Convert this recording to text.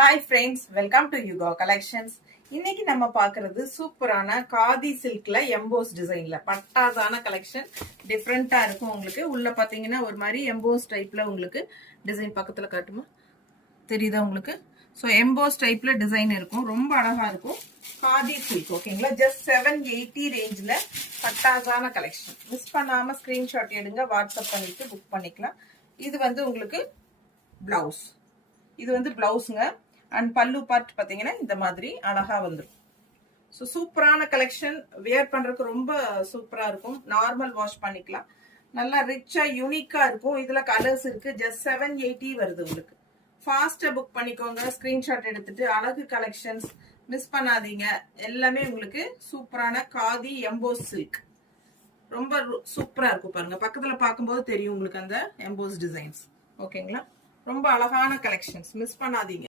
Hi friends, welcome to Yuga collections. இன்னைக்கு நம்ம பாக்குறது சூப்பரான காதி சில்க்ல எம்போஸ் டிசைன்ல பட்டாசான கலெக்ஷன். டிஃப்ரெண்டா இருக்கும். உங்களுக்கு உள்ள பாத்தீங்கன்னா ஒரு மாதிரி எம்போஸ் டைப்ல உங்களுக்கு டிசைன் பக்கத்துல காட்டுமா, தெரியுதா உங்களுக்கு? ஸோ எம்போஸ் டைப்ல டிசைன் இருக்கும், ரொம்ப அழகா இருக்கும். காதி சில்க் ஓகேங்களா, ஜஸ்ட் 780 ரேஞ்சில் பட்டாசான கலெக்ஷன். மிஸ் பண்ணாம ஸ்கிரீன்ஷாட் எடுங்க, வாட்ஸ்அப் பண்ணிட்டு புக் பண்ணிக்கலாம். இது வந்து உங்களுக்கு பிளவுஸ், இது வந்து பிளவுஸுங்க. அண்ட் பல்லு பார்ட் பார்த்தீங்கன்னா இந்த மாதிரி அழகா வந்துடும். ஸோ சூப்பரான கலெக்ஷன், வியர் பண்றதுக்கு ரொம்ப சூப்பரா இருக்கும். நார்மல் வாஷ் பண்ணிக்கலாம். நல்லா ரிச்சா யூனிக்கா இருக்கும். இதுல கலர்ஸ் இருக்கு. ஜஸ்ட் 780 வருது உங்களுக்கு. ஃபாஸ்டா புக் பண்ணிக்கோங்க, ஸ்கிரீன்ஷாட் எடுத்துட்டு. அழகு கலெக்ஷன்ஸ் மிஸ் பண்ணாதீங்க. எல்லாமே உங்களுக்கு சூப்பரான காதி எம்போஸ் சில்க், ரொம்ப சூப்பரா இருக்கும். பாருங்க, பக்கத்துல பார்க்கும்போது தெரியும் உங்களுக்கு அந்த எம்போஸ் டிசைன்ஸ். ஓகேங்களா, ரொம்ப அழகான கலெக்ஷன்ஸ், மிஸ் பண்ணாதீங்க.